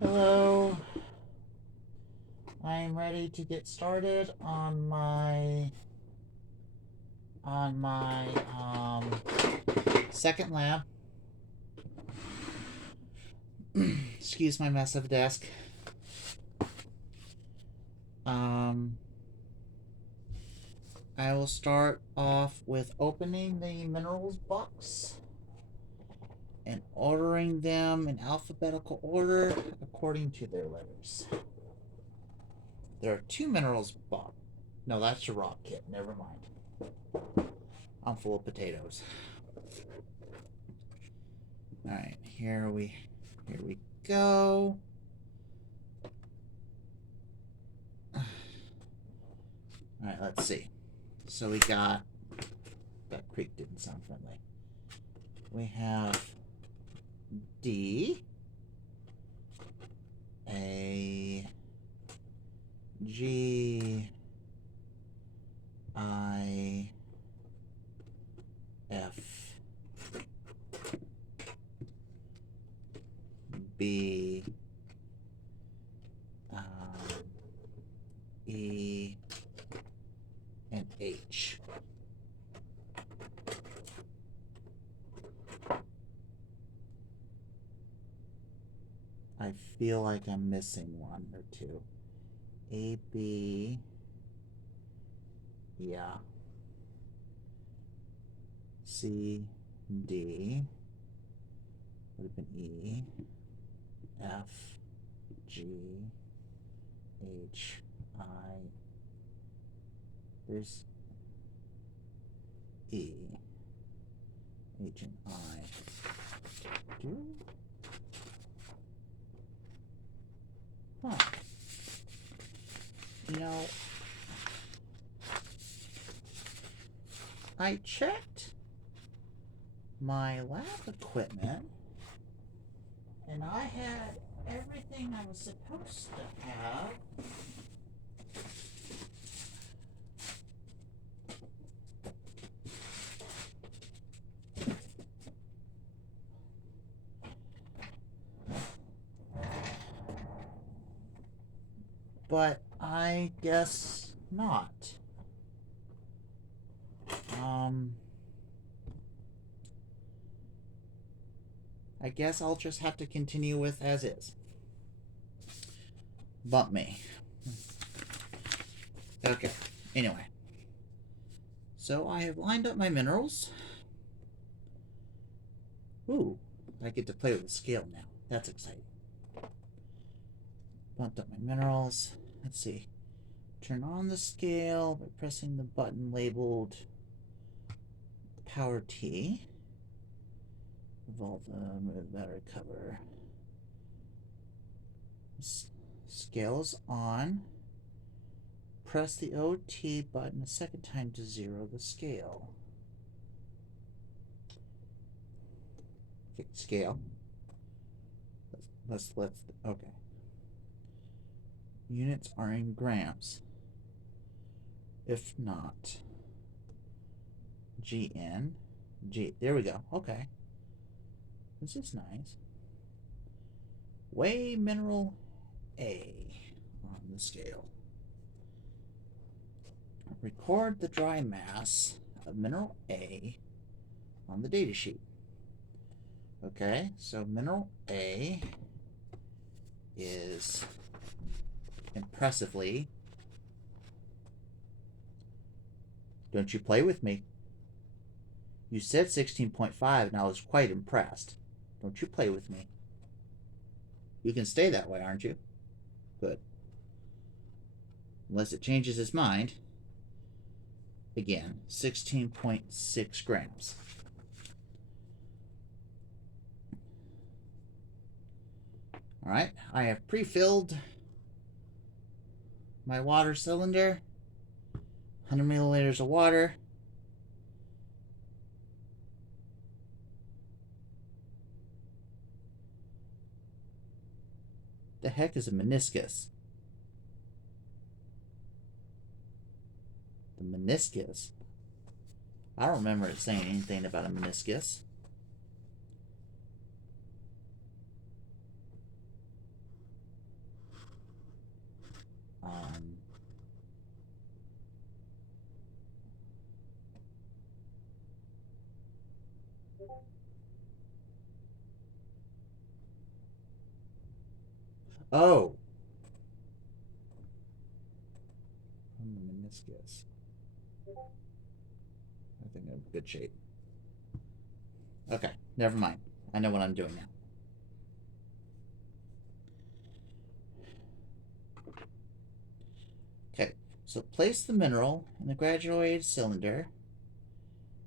Hello. I'm ready to get started on my second lab. Excuse my mess of a desk. Um, I will start off with opening the minerals box and ordering them in alphabetical order according to their letters. There are two minerals box. No, that's your rock kit. Never mind. I'm full of potatoes. All right, here we go. All right, let's see. So we got that creek didn't sound friendly. We have D, A, G, I, F, B, E, and H. I feel like I'm missing one or two. A, B, yeah. C, D, would have been E, F, G, H, I. There's E, H, and I. Do? Huh. You know, I checked my lab equipment and I had everything I was supposed to have. But I guess not. I guess I'll just have to continue with as is. Bump me. Okay, anyway. So I have lined up my minerals. Ooh, I get to play with the scale now. That's exciting. Bumped up my minerals. Let's see. Turn on the scale by pressing the button labeled Power T. Revolve the battery cover. Scale is on. Press the OT button a second time to zero the scale. Okay, scale. Let's okay. Units are in grams. If not, GN, G. There we go. Okay. This is nice. Weigh mineral A on the scale. Record the dry mass of mineral A on the datasheet. Okay, so mineral A is impressively. Don't you play with me. You said 16.5 and I was quite impressed. Don't you play with me. You can stay that way, aren't you? Good. Unless it changes its mind. Again, 16.6 grams. All right, I have pre-filled my water cylinder. 100 milliliters of water. The heck is a meniscus? The meniscus? I don't remember it saying anything about a meniscus. Oh. From the meniscus. I think I'm in good shape. Okay, never mind. I know what I'm doing now. Okay, so place the mineral in the graduated cylinder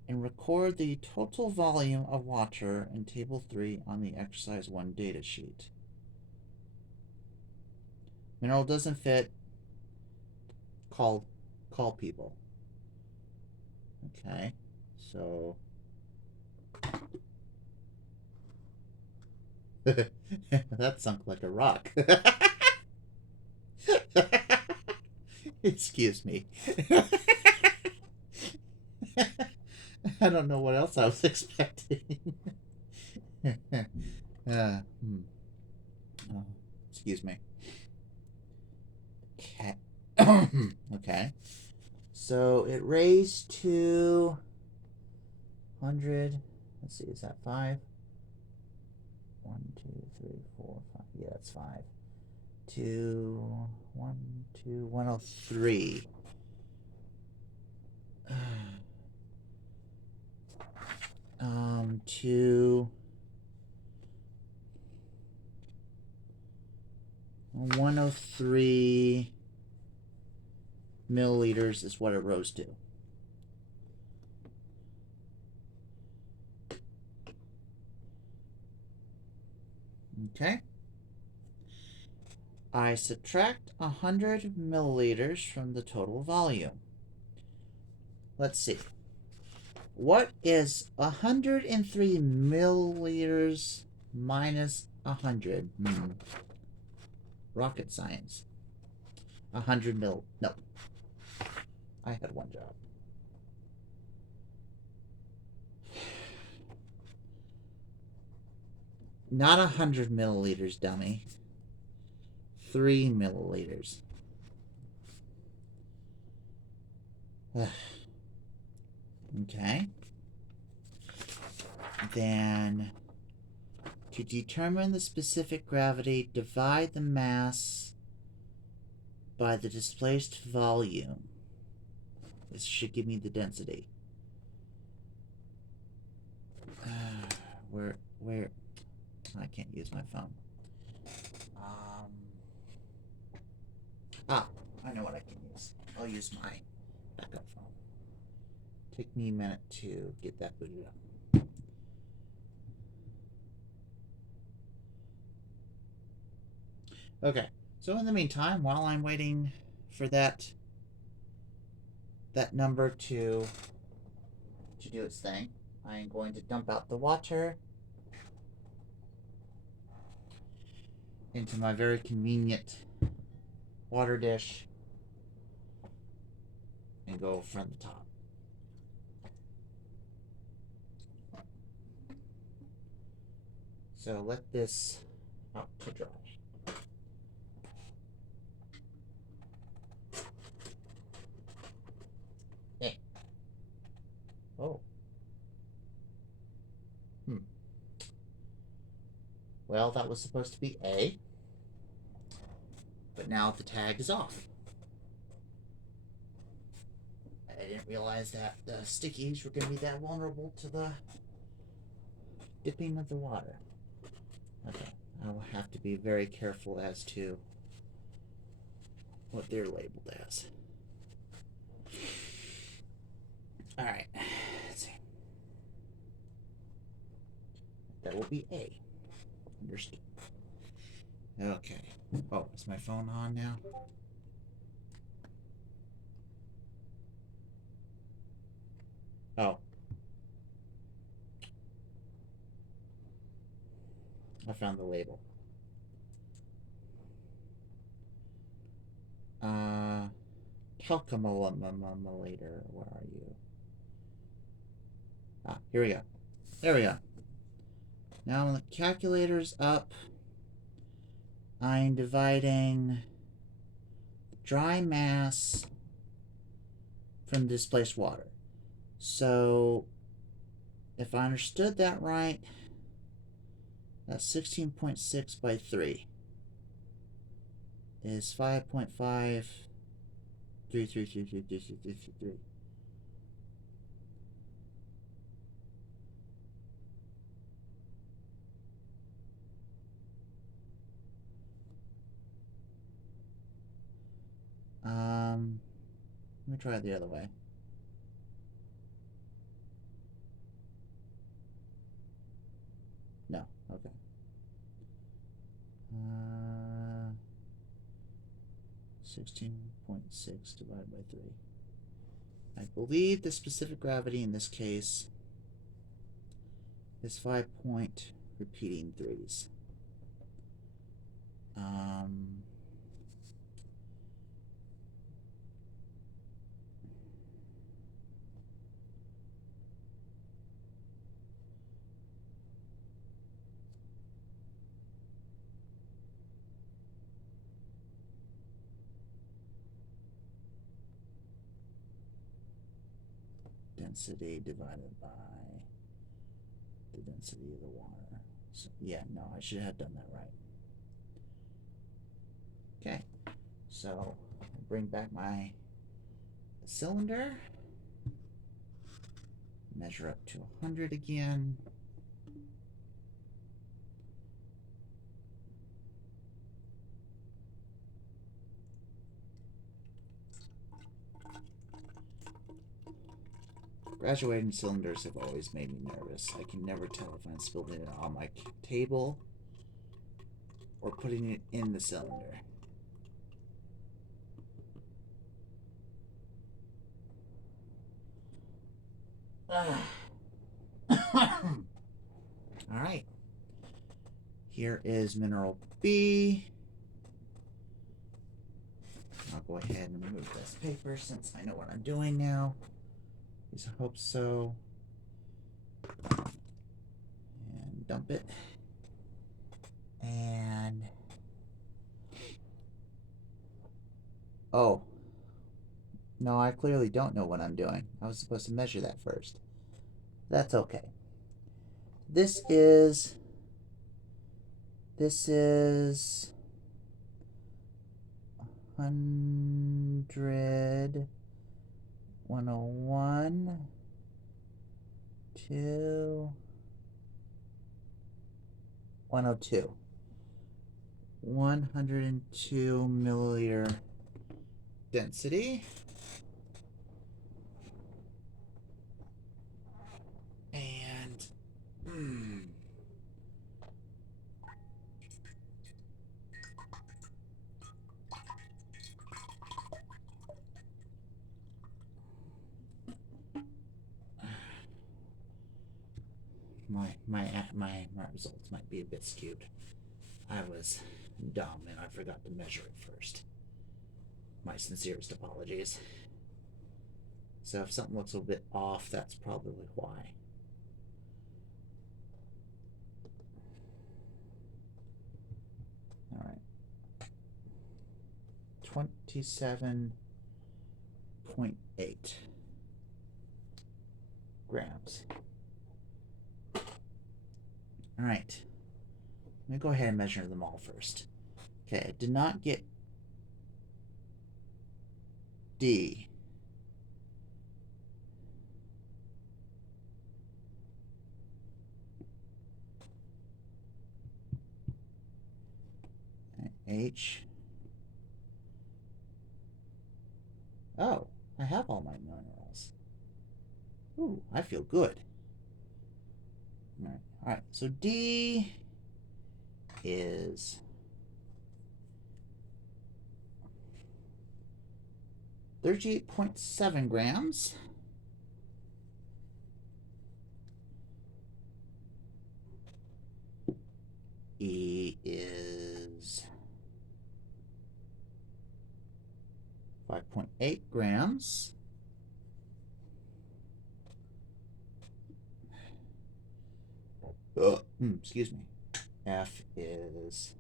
and record the total volume of water in Table 3 on the Exercise 1 data sheet. Mineral doesn't fit. Call people. Okay, so that sunk like a rock. Excuse me. I don't know what else I was expecting. uh, excuse me. Okay. Okay. So it raised to 100. Let's see, is that 5? 1, 2, 3, 4, 5. Yeah, that's 5. 2, 1, 2, 103. To 103 milliliters is what it rose to. Okay. I subtract 100 milliliters from the total volume. Let's see. What is 103 milliliters minus 100? Rocket science. 100 mil. No. I had one job. Not 100 milliliters, dummy. 3 milliliters. Okay. Then, to determine the specific gravity, divide the mass by the displaced volume. This should give me the density. Where? I can't use my phone. I know what I can use. I'll use my backup phone. Take me a minute to get that booted up. Okay, so in the meantime, while I'm waiting for that number to do its thing, I'm going to dump out the water into my very convenient water dish and go from the top. So let this out to dry. Hey. Oh. Well, that was supposed to be A, but now the tag is off. I didn't realize that the stickies were going to be that vulnerable to the dipping of the water. Okay, I will have to be very careful as to what they're labeled as. Alright, let's see. That will be A. Understood. Okay. Oh, is my phone on now? Oh. I found the label. Calculator. Where are you? Here we go. There we go. Now when the calculator's up, I'm dividing dry mass from displaced water. So if I understood that right, that's 16.6 by 3 is 5.533333333. Let me try it the other way. No, okay. 16.6 divided by 3. I believe the specific gravity in this case is 5 point repeating 3s. Density divided by the density of the water. So, yeah, no, I should have done that right. Okay, so I bring back my cylinder, measure up to 100 again. Graduating cylinders have always made me nervous. I can never tell if I'm spilling it on my table or putting it in the cylinder. Alright. Here is mineral B. I'll go ahead and remove this paper since I know what I'm doing now. At least I hope so. And dump it. And oh. No, I clearly don't know what I'm doing. I was supposed to measure that first. That's okay. This is 100, 101, 102. 102 milliliter density. And my results might be a bit skewed. I was dumb and I forgot to measure it first. My sincerest apologies. So if something looks a bit off, that's probably why. All right. 27.8 grams. All right. Let me go ahead and measure them all first. Okay, I did not get D. H. Oh, I have all my minerals. Ooh, I feel good. All right, so D is 38.7 grams. E is 5.8 grams. Excuse me. F is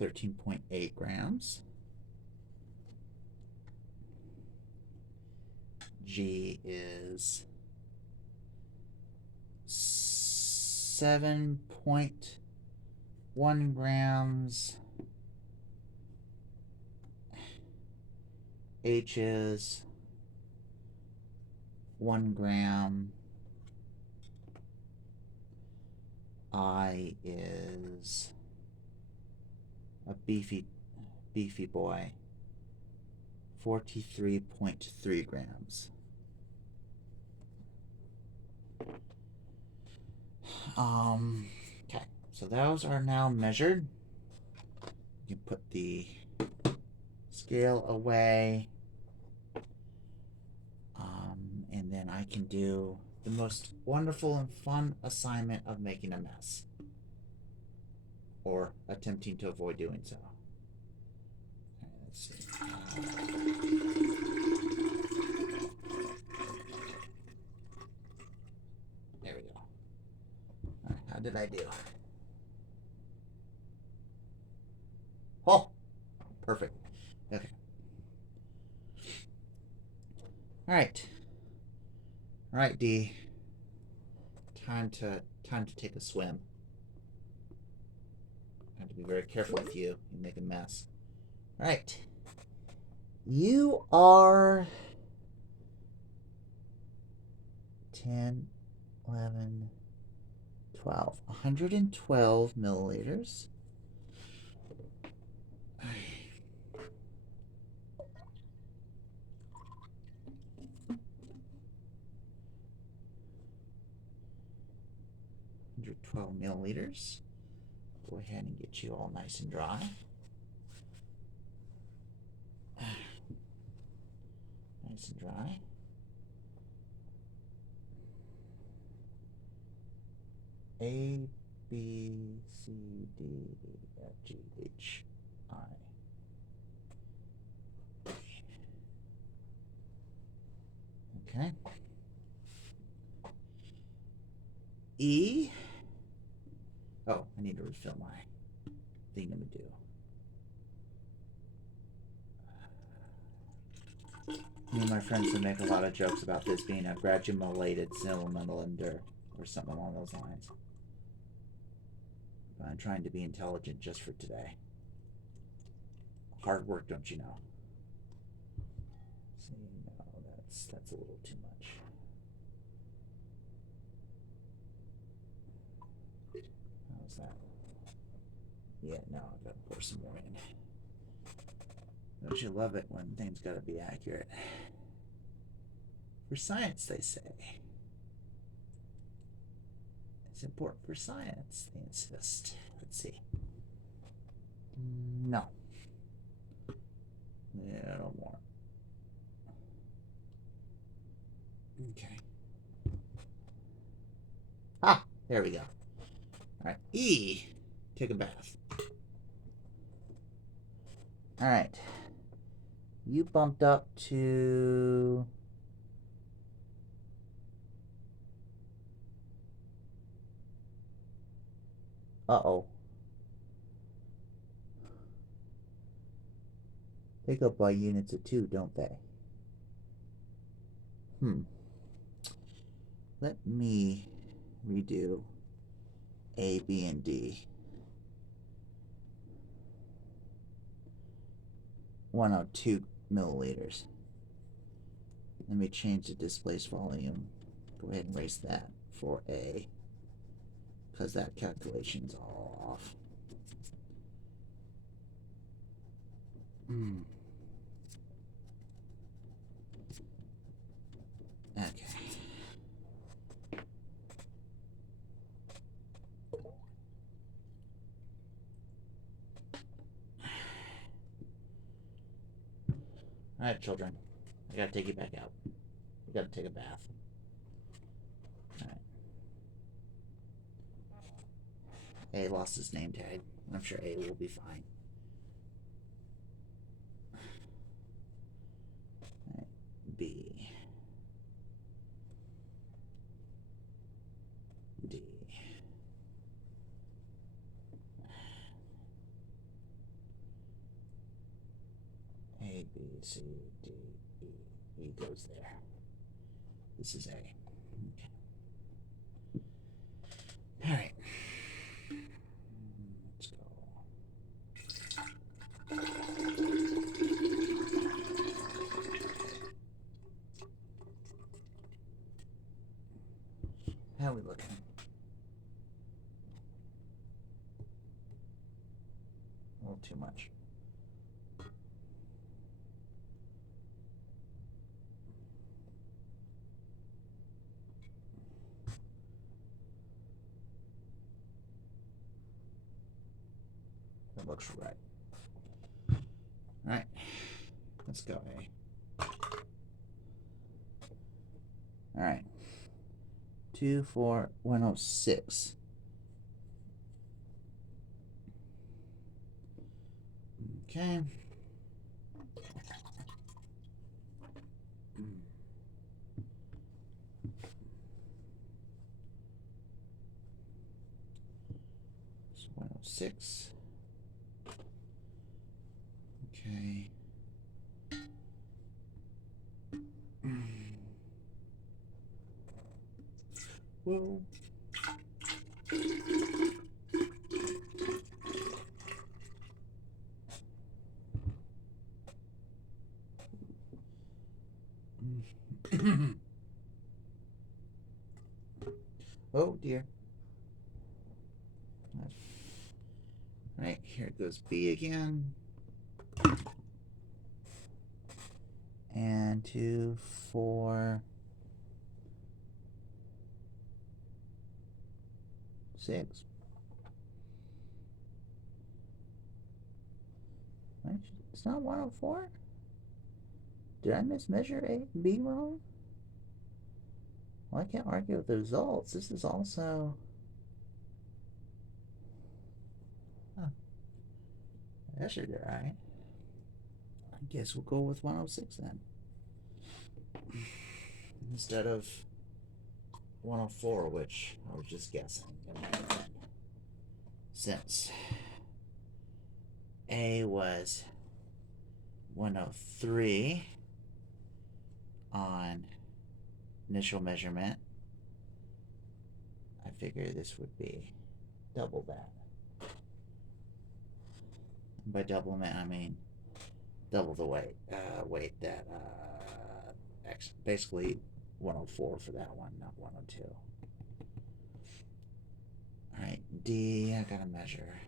13.8 grams. G is 7.1 grams. H is 1 gram. I is a beefy boy. 43.3 grams. Okay, so those are now measured. You can put the scale away. And then I can do the most wonderful and fun assignment of making a mess. Or attempting to avoid doing so. All right, let's see. There we go. All right, how did I do? Oh, perfect. Okay. All right. All right, D. Time to take a swim. I have to be very careful with you. You make a mess. All right. You are 10, 11, 12. 112 milliliters. Milliliters. Go ahead and get you all nice and dry. Nice and dry. A, B, C, D, F, G, H, I. Okay. E. Oh, I need to refill my thingamadoo. Me and my friends would make a lot of jokes about this being a gradumulated cylinder or something along those lines. But I'm trying to be intelligent just for today. Hard work, don't you know? See, no, that's a little too much. How's that? Yeah, no, I've got to pour some more in. Don't you love it when things got to be accurate? For science, they say. It's important for science, they insist. Let's see. No. Yeah, I don't want it. Okay. Ah, there we go. All right, E. Take a bath. All right. You bumped up to... Uh-oh. They go by units of 2, don't they? Let me redo A, B, and D. 102 milliliters. Let me change the displaced volume. Go ahead and erase that for A, because that calculation's all off. Okay. Alright, children. I gotta take you back out. You gotta take a bath. Alright. A lost his name tag. I'm sure A will be fine. Alright. B. D. A, B, C, D, E. E goes there. This is A. Okay. Alright. little too much. That looks right. All right, let's go A. All right, 24106. Okay. It's 106. Okay. Whoa. Oh dear. Right, here goes B again. And 2, 4, 6. It's not 104? Did I mismeasure A and B wrong? Well, I can't argue with the results. This is also... Huh. That should be right. I guess we'll go with 106 then. Instead of 104, which I was just guessing. Since A was 103 on initial measurement, I figure this would be double that. And by double I mean double the weight. Basically 104 for that one, not 102. All right, D, I gotta measure.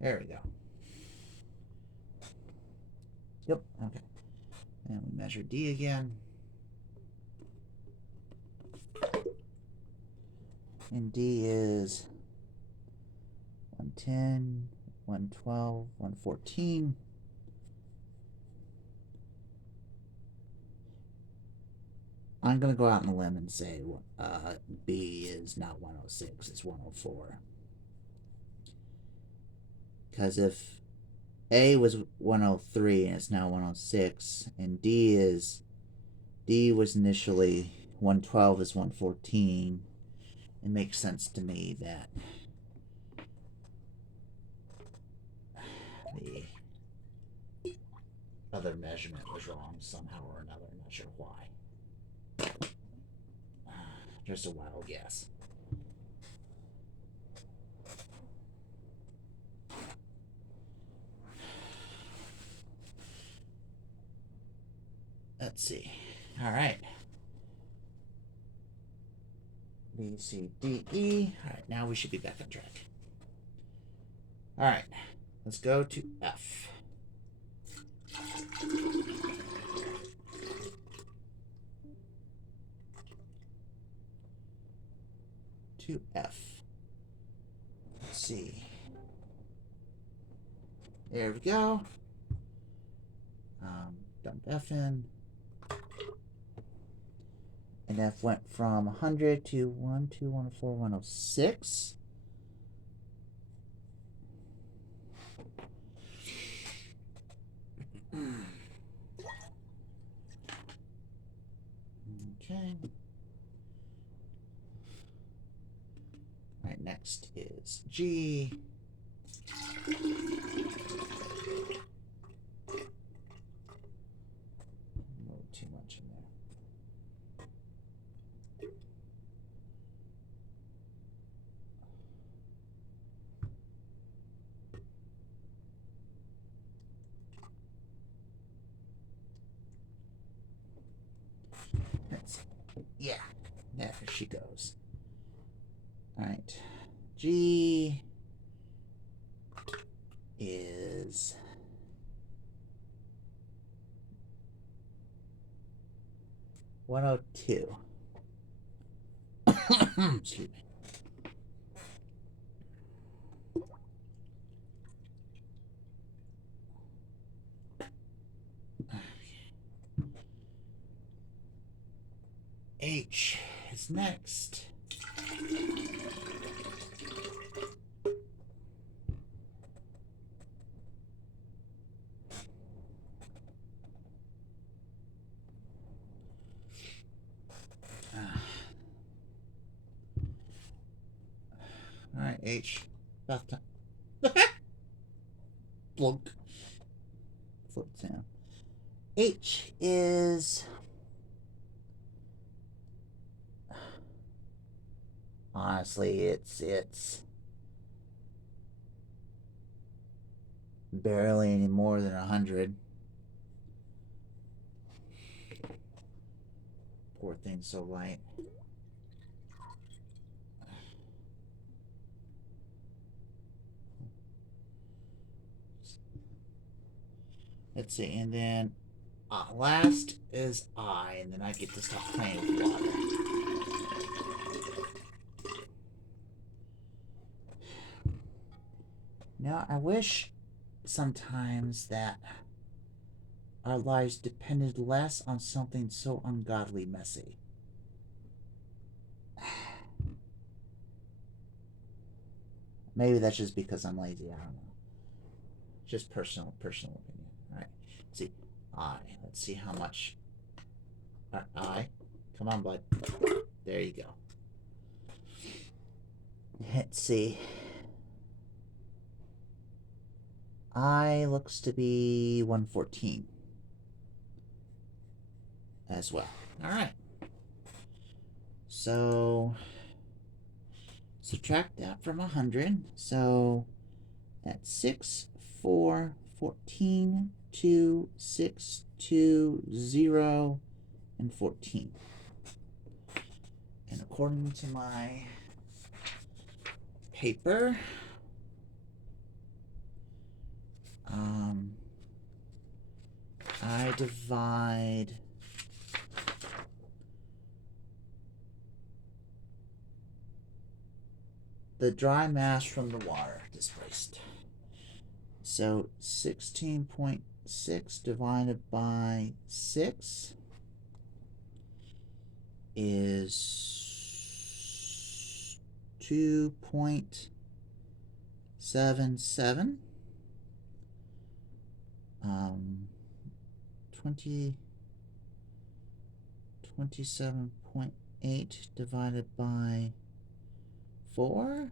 There we go. Yep, okay. And we measure D again. And D is 110, 112, 114. I'm going to go out on a limb and say B is not 106, it's 104. Because if A was 103 and it's now 106, and D was initially 112 is 114, it makes sense to me that the other measurement was wrong somehow or another. I'm not sure why. Just a wild guess. Let's see. All right. B, C, D, E. All right, now we should be back on track. All right, let's go to F. To F. Let's see. There we go. Dump F in. And F went from 100 to 12104, 106. Okay. All right, next is G. Yeah, there she goes. All right, G is 102. Excuse me. H is next. All right, H. Bath time. Blunk. Flip down. H is honestly, it's barely any more than 100. Poor thing's so light. Let's see, and then last is I, and then I get to stop playing with water. Now, I wish sometimes that our lives depended less on something so ungodly messy. Maybe that's just because I'm lazy. I don't know. Just personal opinion. All right. Let's see. I. Let's see how much. I. Come on, bud. There you go. Let's see. I looks to be 114 as well. All right. So subtract that from 100. So that's 6, 4, 14, 2, 6, 2, 0, and 14. And according to my paper, I divide the dry mass from the water displaced. So 16.6 divided by 6 is 2.77. 27.8 divided by 4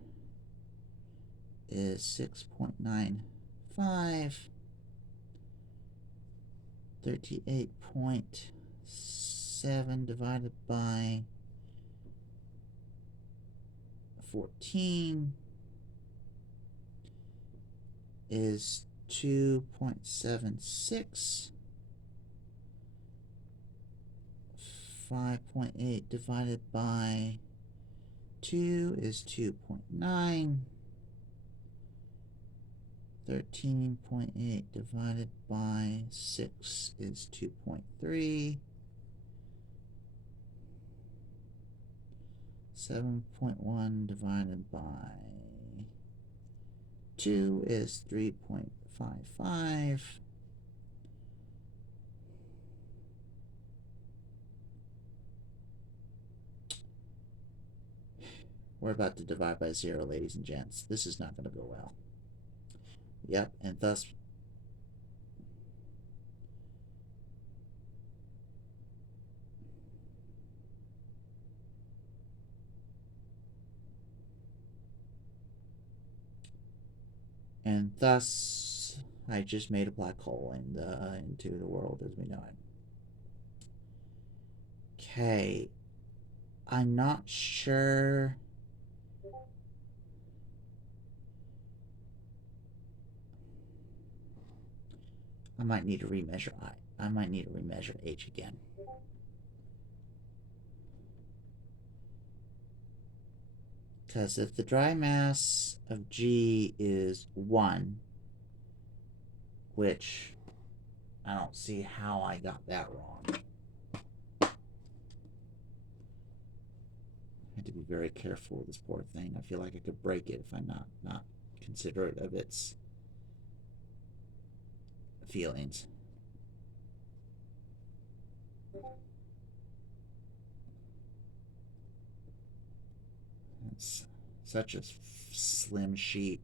is 6.95. 38.7 divided by 14 is 2.76. 5.8 divided by 2 is 2.9. 13.8 divided by 6 is 2.3. 7.1 divided by 2 is 3.55. We're about to divide by 0, ladies and gents. This is not going to go well. Yep, and thus I just made a black hole into the world as we know it. Okay, I'm not sure. I might need to remeasure I might need to remeasure H again. Because if the dry mass of G is 1, which I don't see how I got that wrong. I had to be very careful with this poor thing. I feel like I could break it if I'm not considerate of its feelings. It's such a slim sheet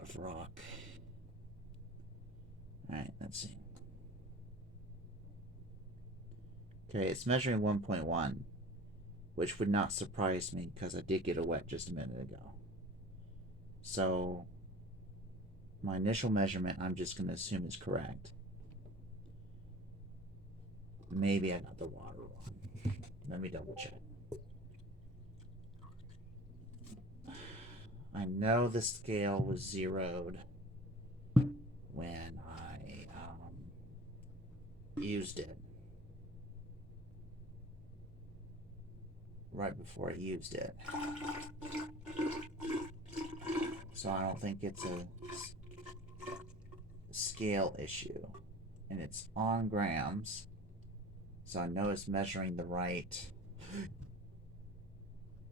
of rock. Alright, let's see. Okay, it's measuring 1.1, which would not surprise me because I did get it wet just a minute ago. So my initial measurement, I'm just going to assume is correct. Maybe I got the water wrong. Let me double check. I know the scale was zeroed when I used it. Right before I used it. So I don't think it's a scale issue. And it's on grams. So I know it's measuring the right